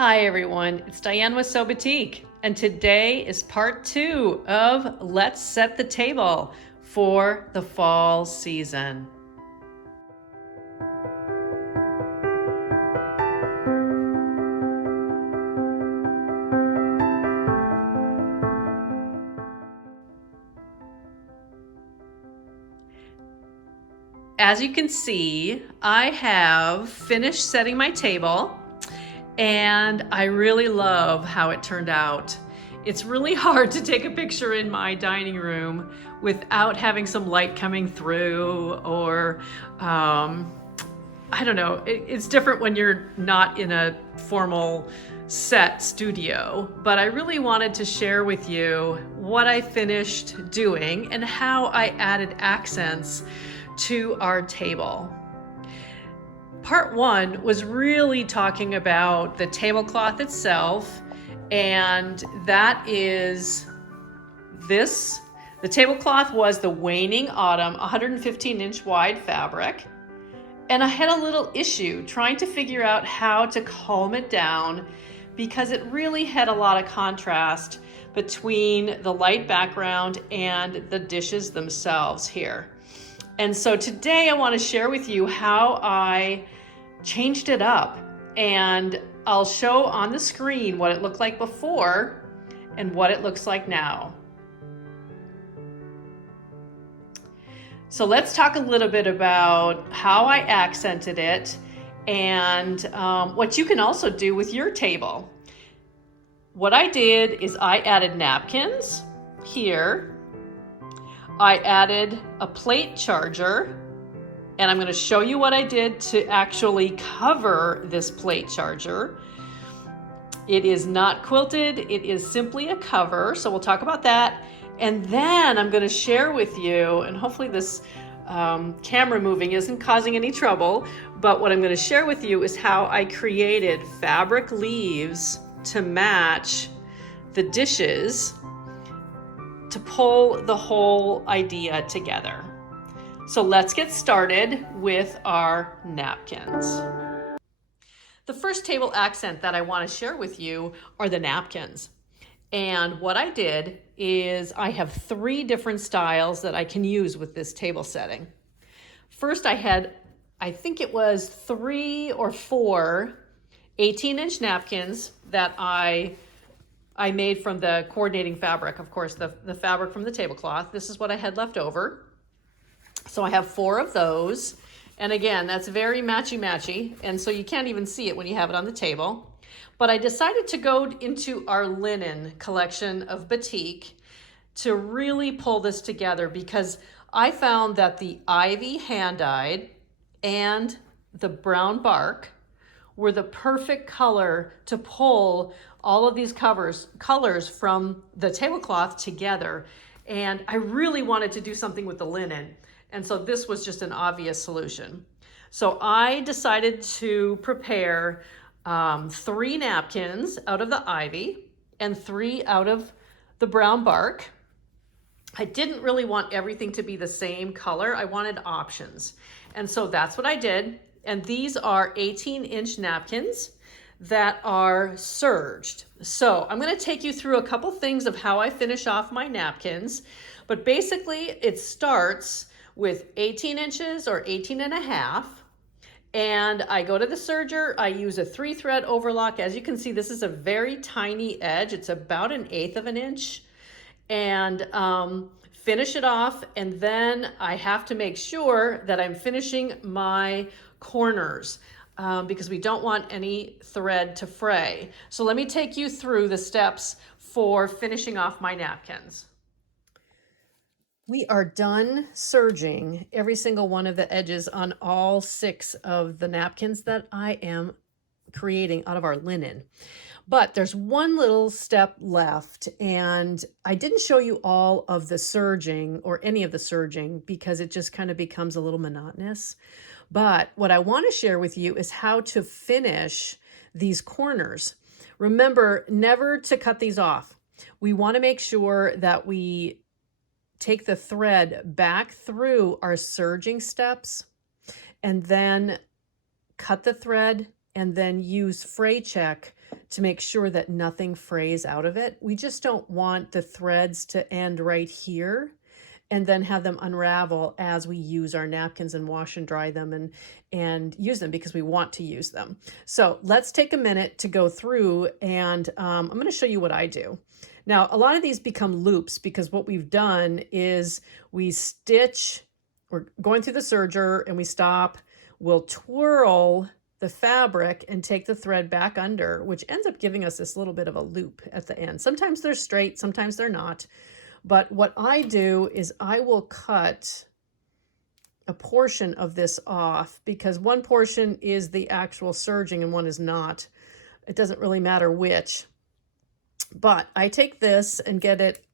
Hi everyone, it's Diane with SewBatik, and today is part 2 of Let's Set the Table for the fall season. As you can see, I have finished setting my table, and I really love how it turned out. It's really hard to take a picture in my dining room without having some light coming through, or I don't know, it's different when you're not in a formal set studio, but I really wanted to share with you what I finished doing and how I added accents to our table. Part 1 was really talking about the tablecloth itself, and that is this. The tablecloth was the Waning Autumn 115-inch wide fabric, and I had a little issue trying to figure out how to calm it down because it really had a lot of contrast between the light background and the dishes themselves here. And so today I want to share with you how I changed it up, and I'll show on the screen what it looked like before and what it looks like now. So let's talk a little bit about how I accented it and what you can also do with your table. What I did is I added napkins here. I added a plate charger, and I'm going to show you what I did to actually cover this plate charger. It is not quilted, it is simply a cover, so we'll talk about that. And then I'm going to share with you, and hopefully this camera moving isn't causing any trouble, but what I'm going to share with you is how I created fabric leaves to match the dishes to pull the whole idea together. So let's get started with our napkins. The first table accent that I want to share with you are the napkins. And what I did is I have 3 different styles that I can use with this table setting. First, I had, I think it was 3 or 4 18-inch napkins that I made from the coordinating fabric, of course, the fabric from the tablecloth. This is what I had left over. So I have 4 of those. And again, that's very matchy-matchy. And so you can't even see it when you have it on the table. But I decided to go into our linen collection of batik to really pull this together, because I found that the ivy hand-dyed and the brown bark were the perfect color to pull all of these colors from the tablecloth together. And I really wanted to do something with the linen. And so this was just an obvious solution. So I decided to prepare 3 napkins out of the ivy and 3 out of the brown bark. I didn't really want everything to be the same color. I wanted options. And so that's what I did. And these are 18-inch napkins that are serged. So I'm going to take you through a couple things of how I finish off my napkins. But basically it starts with 18 inches or 18 and a half. And I go to the serger, I use a 3-thread overlock. As you can see, this is a very tiny edge. It's about 1/8 of an inch. And finish it off. And then I have to make sure that I'm finishing my corners because we don't want any thread to fray. So let me take you through the steps for finishing off my napkins. We are done serging every single one of the edges on all 6 of the napkins that I am creating out of our linen. But there's one little step left, and I didn't show you all of the serging or any of the serging because it just kind of becomes a little monotonous. But what I want to share with you is how to finish these corners. Remember, never to cut these off. We want to make sure that we take the thread back through our serging steps and then cut the thread and then use fray check to make sure that nothing frays out of it. We just don't want the threads to end right here and then have them unravel as we use our napkins and wash and dry them and use them, because we want to use them. So let's take a minute to go through, and I'm going to show you what I do. Now, a lot of these become loops because what we've done is we're going through the serger and we stop, we'll twirl the fabric and take the thread back under, which ends up giving us this little bit of a loop at the end. Sometimes they're straight, sometimes they're not. But what I do is I will cut a portion of this off, because one portion is the actual serging and one is not. It doesn't really matter which. But I take this and get it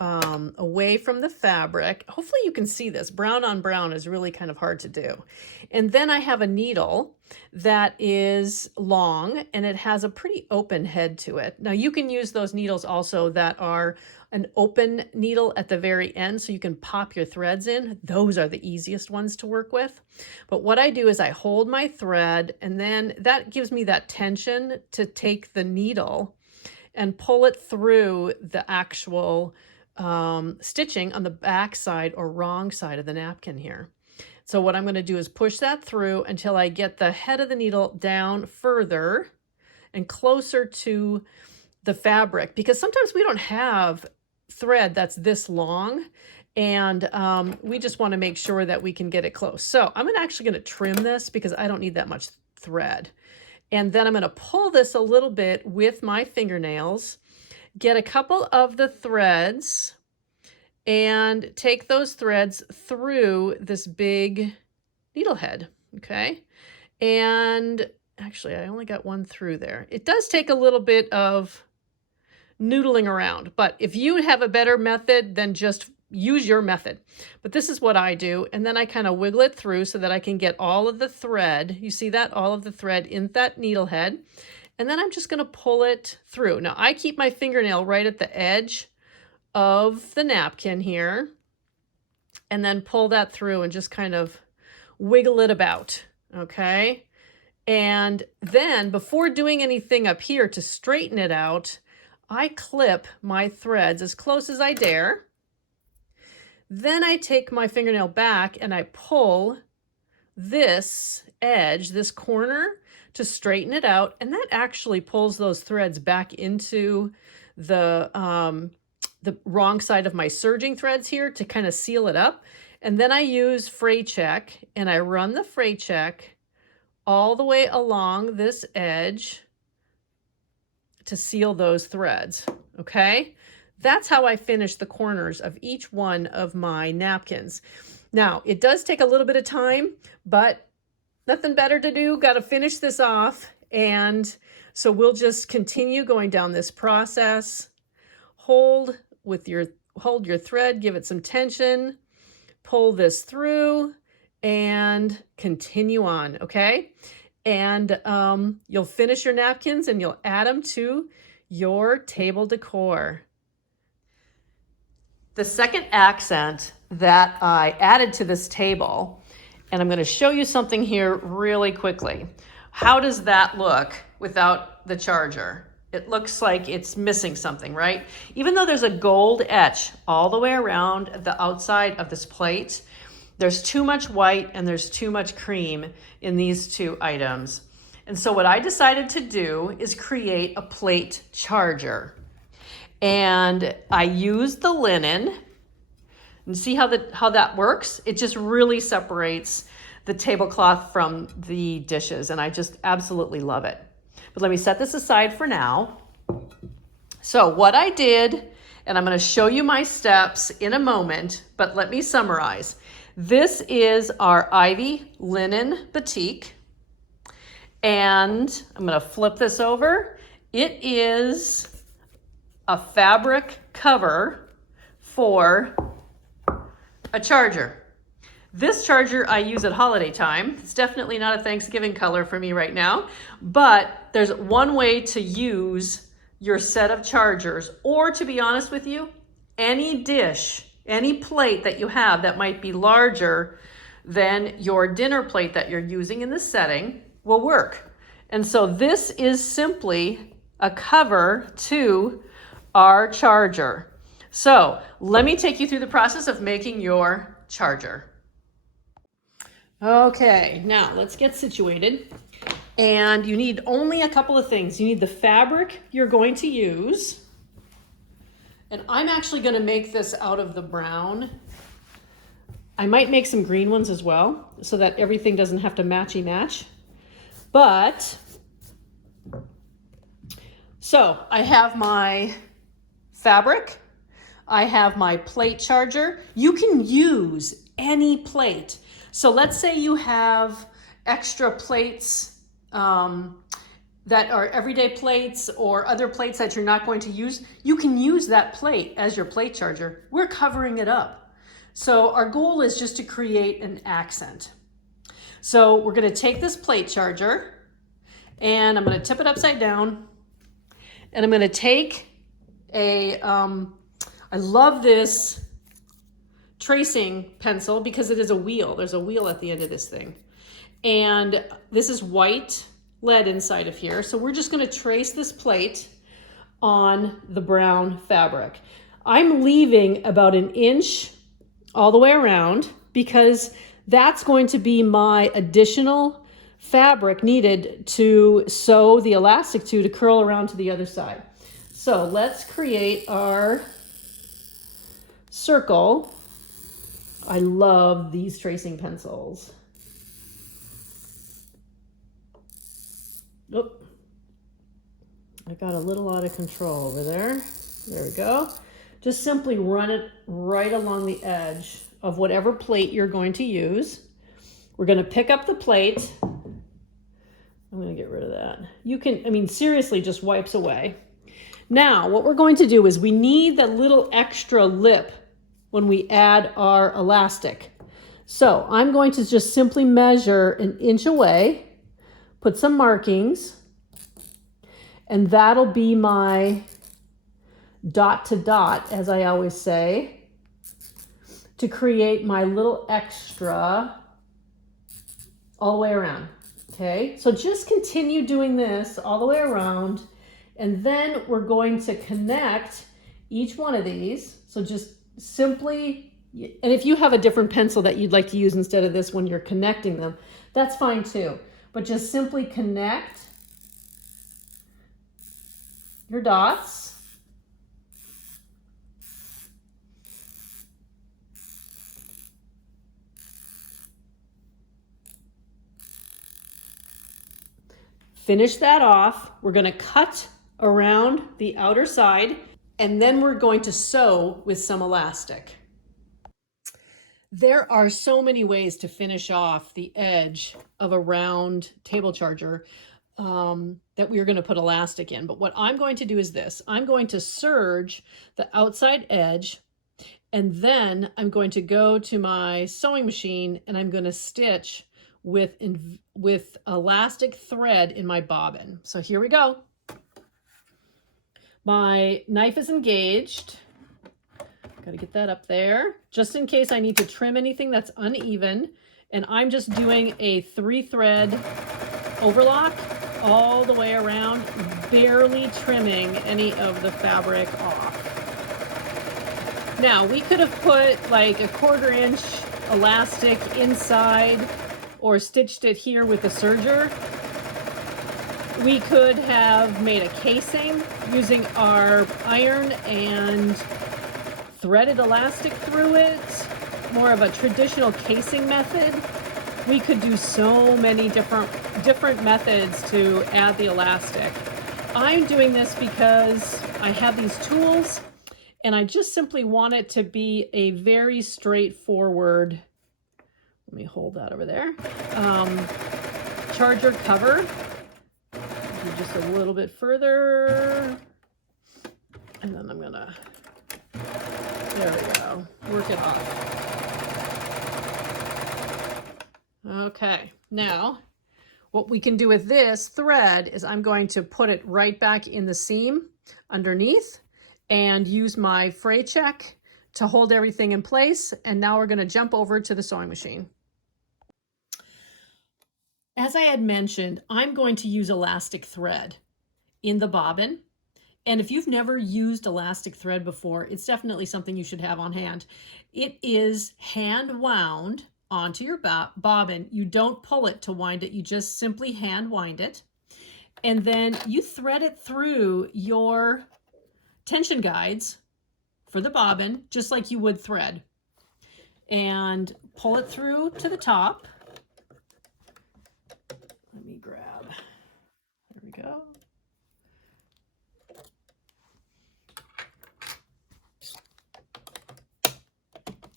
away from the fabric. Hopefully you can see this. Brown on brown is really kind of hard to do. And then I have a needle that is long and it has a pretty open head to it. Now you can use those needles also that are an open needle at the very end, so you can pop your threads in. Those are the easiest ones to work with. But what I do is I hold my thread, and then that gives me that tension to take the needle and pull it through the actual stitching on the back side or wrong side of the napkin here. So what I'm going to do is push that through until I get the head of the needle down further and closer to the fabric, because sometimes we don't have thread that's this long, and we just want to make sure that we can get it close. So I'm actually going to trim this because I don't need that much thread. And then I'm going to pull this a little bit with my fingernails, get a couple of the threads and take those threads through this big needle head, okay? And actually, I only got one through there. It does take a little bit of noodling around, but if you have a better method, then just use your method. But this is what I do, and then I kind of wiggle it through so that I can get all of the thread. You see that? All of the thread in that needle head. And then I'm just going to pull it through. Now, I keep my fingernail right at the edge of the napkin here, and then pull that through and just kind of wiggle it about, okay? And then before doing anything up here to straighten it out, I clip my threads as close as I dare. Then I take my fingernail back and I pull this edge, this corner, to straighten it out, and that actually pulls those threads back into the wrong side of my serging threads here to kind of seal it up. And then I use fray check, and I run the fray check all the way along this edge to seal those threads, okay? That's how I finish the corners of each one of my napkins. Now, it does take a little bit of time, but nothing better to do. Got to finish this off. And so we'll just continue going down this process. Hold your thread, give it some tension, pull this through, and continue on, okay? And you'll finish your napkins and you'll add them to your table decor. The second accent that I added to this table, and I'm going to show you something here really quickly. How does that look without the charger? It looks like it's missing something, right? Even though there's a gold etch all the way around the outside of this plate, there's too much white and there's too much cream in these two items. And so what I decided to do is create a plate charger. And I used the linen. And see how that works? It just really separates the tablecloth from the dishes, and I just absolutely love it. But let me set this aside for now. So what I did, and I'm going to show you my steps in a moment, but let me summarize. This is our Ivy linen batik, and I'm going to flip this over. It is a fabric cover for a charger. This charger I use at holiday time. It's definitely not a Thanksgiving color for me right now, but there's one way to use your set of chargers, or to be honest with you, any dish, any plate that you have that might be larger than your dinner plate that you're using in this setting will work. And so this is simply a cover to our charger. So let me take you through the process of making your charger. Okay, now let's get situated. And you need only a couple of things. You need the fabric you're going to use. And I'm actually going to make this out of the brown. I might make some green ones as well, so that everything doesn't have to matchy-match. But, so I have my fabric. I have my plate charger. You can use any plate. So let's say you have extra plates that are everyday plates or other plates that you're not going to use. You can use that plate as your plate charger. We're covering it up. So our goal is just to create an accent. So we're going to take this plate charger and I'm going to tip it upside down, and I'm going to take a, I love this tracing pencil because it is a wheel. There's a wheel at the end of this thing. And this is white lead inside of here. So we're just going to trace this plate on the brown fabric. I'm leaving about 1 inch all the way around because that's going to be my additional fabric needed to sew the elastic to curl around to the other side. So let's create our circle. I love these tracing pencils. Oh, I got a little out of control over there. There we go. Just simply run it right along the edge of whatever plate you're going to use. We're going to pick up the plate. I'm going to get rid of that. You can, I mean, seriously, just wipes away. Now, what we're going to do is we need that little extra lip when we add our elastic. So I'm going to just simply measure 1 inch away, put some markings, and that'll be my dot to dot, as I always say, to create my little extra all the way around. Okay, so just continue doing this all the way around, and then we're going to connect each one of these. So just simply, and if you have a different pencil that you'd like to use instead of this when you're connecting them, that's fine too. But just simply connect your dots. Finish that off. We're going to cut around the outer side, and then we're going to sew with some elastic. There are so many ways to finish off the edge of a round table charger that we're going to put elastic in. But what I'm going to do is this. I'm going to serge the outside edge, and then I'm going to go to my sewing machine and I'm going to stitch with elastic thread in my bobbin. So here we go. My knife is engaged. Got to get that up there just in case I need to trim anything that's uneven. And I'm just doing a 3-thread overlock all the way around, barely trimming any of the fabric off. Now we could have put like a 1/4 inch elastic inside or stitched it here with a serger. We could have made a casing using our iron and threaded elastic through it, more of a traditional casing method. We could do so many different methods to add the elastic. I'm doing this because I have these tools and I just simply want it to be a very straightforward, let me hold that over there, charger cover. Do just a little bit further, and then I'm gonna, there we go, work it off. Okay, now what we can do with this thread is I'm going to put it right back in the seam underneath and use my fray check to hold everything in place. And now we're going to jump over to the sewing machine. As As I had mentioned, I'm going to use elastic thread in the bobbin. And if you've never used elastic thread before, it's definitely something you should have on hand. It is hand wound onto your bobbin. You don't pull it to wind it. You just simply hand wind it. And then you thread it through your tension guides for the bobbin, just like you would thread. And pull it through to the top. Let me grab, there we go.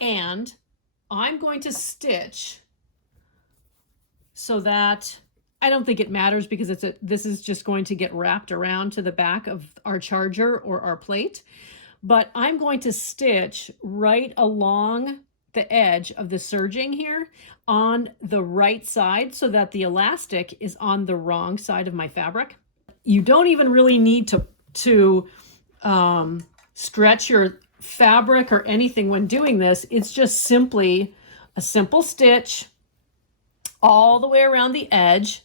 And I'm going to stitch so that, I don't think it matters because this is just going to get wrapped around to the back of our charger or our plate. But I'm going to stitch right along the edge of the serging here on the right side so that the elastic is on the wrong side of my fabric. You don't even really need to stretch your fabric or anything when doing this. It's just simply a simple stitch all the way around the edge,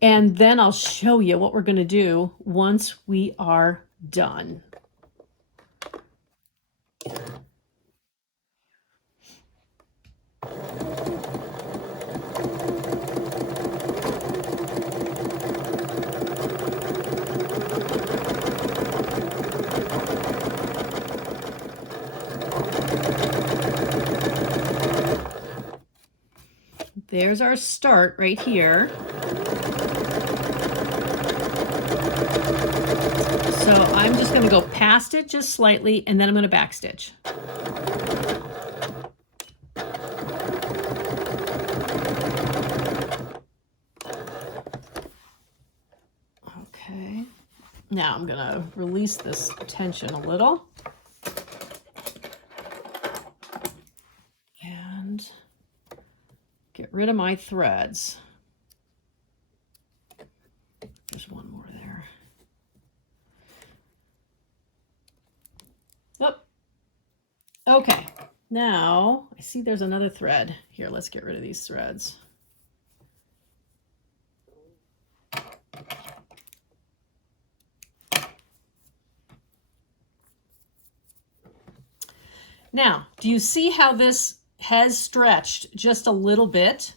and then I'll show you what we're going to do once we are done. There's our start right here. So I'm just going to go past it just slightly, and then I'm going to backstitch. Okay. Now I'm going to release this tension a little. And get rid of my threads. Just one more there. Oh, okay. Now I see there's another thread. Here, let's get rid of these threads. Now, do you see how this has stretched just a little bit?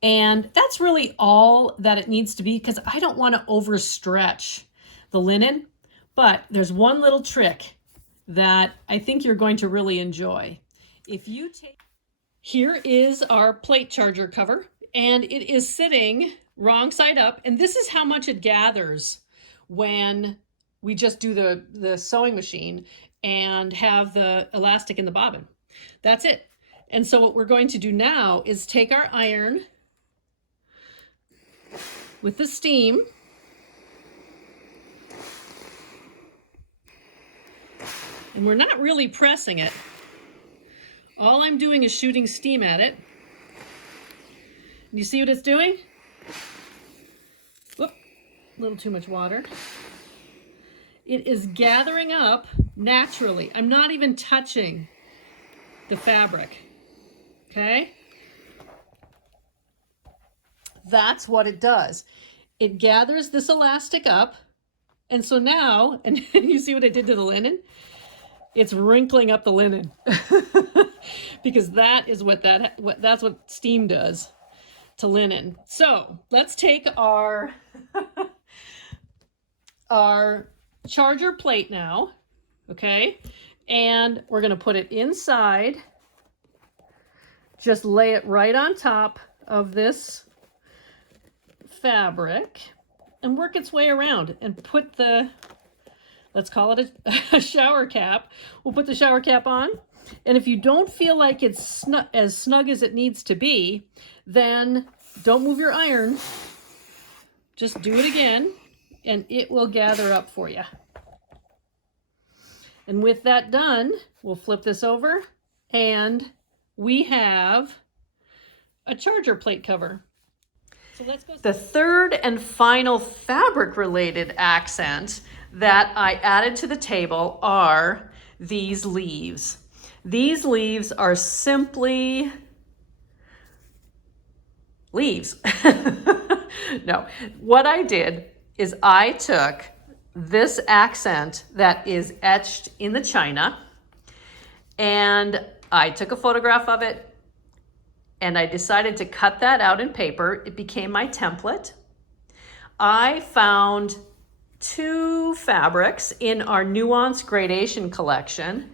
And that's really all that it needs to be, because I don't want to overstretch the linen. But there's one little trick that I think you're going to really enjoy. If you take, here is our plate charger cover, and it is sitting wrong side up. And this is how much it gathers when we just do the sewing machine and have the elastic in the bobbin. That's it. And so what we're going to do now is take our iron with the steam, and we're not really pressing it. All I'm doing is shooting steam at it. You see what it's doing? Whoop, a little too much water. It is gathering up naturally. I'm not even touching the fabric, okay? That's what it does. It gathers this elastic up, and so now, and you see what I did to the linen? It's wrinkling up the linen because that is that's what steam does to linen. So let's take our our charger plate now, okay? And we're going to put it inside. Just lay it right on top of this fabric and work its way around and put the, let's call it a shower cap. We'll put the shower cap on. And if you don't feel like it's as snug as it needs to be, then don't move your iron. Just do it again and it will gather up for you. And with that done, we'll flip this over and we have a charger plate cover. So let's go. The third and final fabric related accent that I added to the table are these leaves. These leaves are simply leaves. No, what I did is I took this accent that is etched in the china, and I took a photograph of it, and I decided to cut that out in paper. It became my template. I found 2 fabrics in our Nuance Gradation collection.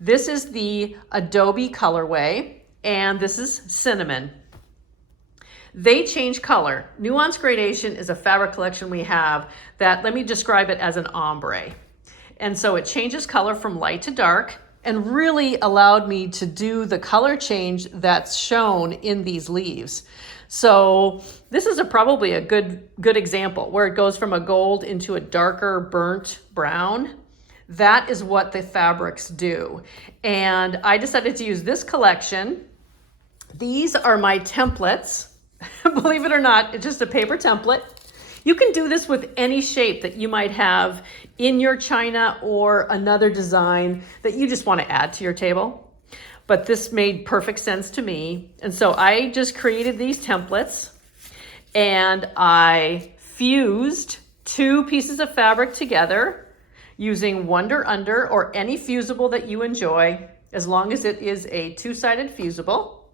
This is the Adobe colorway, and this is Cinnamon. They change color. Nuance Gradation is a fabric collection we have that, let me describe it as an ombre. And so it changes color from light to dark, and really allowed me to do the color change that's shown in these leaves. So this is probably a good example where it goes from a gold into a darker burnt brown. That is what the fabrics do. And I decided to use this collection. These are my templates. Believe it or not, it's just a paper template. You can do this with any shape that you might have in your china or another design that you just want to add to your table. But this made perfect sense to me. And so I just created these templates, and I fused 2 pieces of fabric together using Wonder Under or any fusible that you enjoy, as long as it is a 2-sided fusible,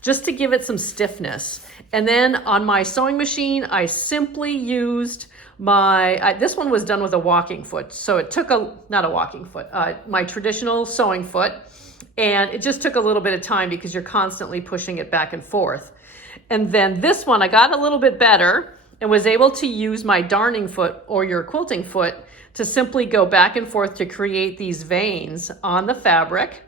just to give it some stiffness. And then on my sewing machine, I simply used this one was done with a walking foot. So it took not a walking foot, my traditional sewing foot. And it just took a little bit of time because you're constantly pushing it back and forth. And then this one, I got a little bit better and was able to use my darning foot or your quilting foot to simply go back and forth to create these veins on the fabric.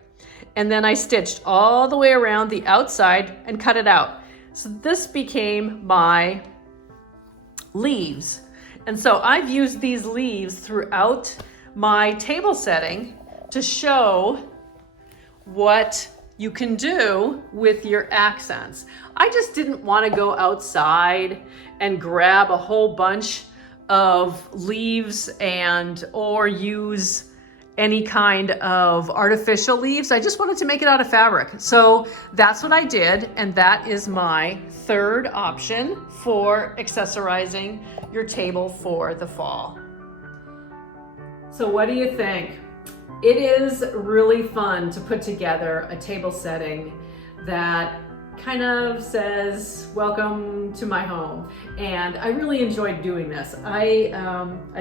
And then I stitched all the way around the outside and cut it out. So this became my leaves. And so I've used these leaves throughout my table setting to show what you can do with your accents. I just didn't want to go outside and grab a whole bunch of leaves or use any kind of artificial leaves. I just wanted to make it out of fabric. So that's what I did, and that is my 3rd option for accessorizing your table for the fall. So what do you think? It is really fun to put together a table setting that kind of says, welcome to my home. And I really enjoyed doing this. I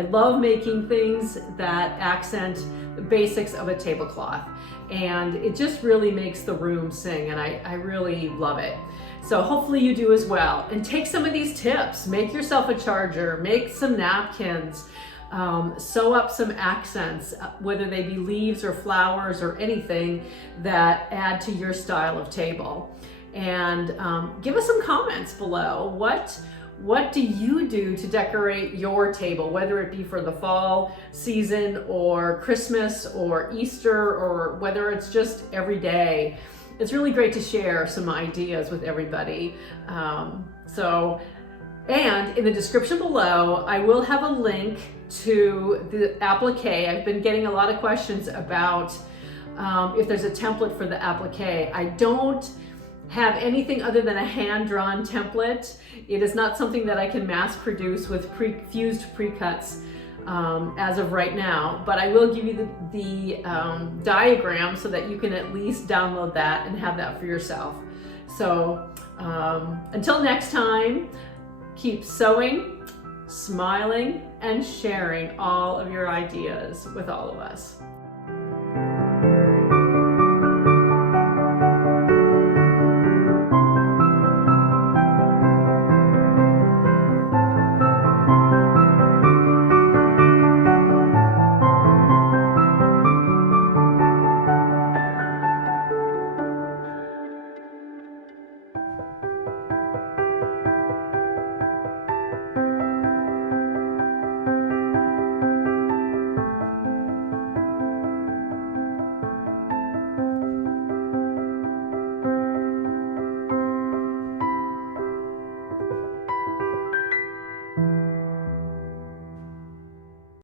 love making things that accent the basics of a tablecloth. And it just really makes the room sing, and I really love it. So hopefully you do as well. And take some of these tips. Make yourself a charger, make some napkins, sew up some accents, whether they be leaves or flowers or anything that add to your style of table. And give us some comments below. What do you do to decorate your table, whether it be for the fall season or Christmas or Easter, or whether it's just every day? It's really great to share some ideas with everybody. And in the description below, I will have a link to the applique. I've been getting a lot of questions about if there's a template for the applique. I don't have anything other than a hand-drawn template. It is not something that I can mass produce with fused pre-cuts as of right now, but I will give you the diagram so that you can at least download that and have that for yourself. So until next time, keep sewing, smiling, and sharing all of your ideas with all of us.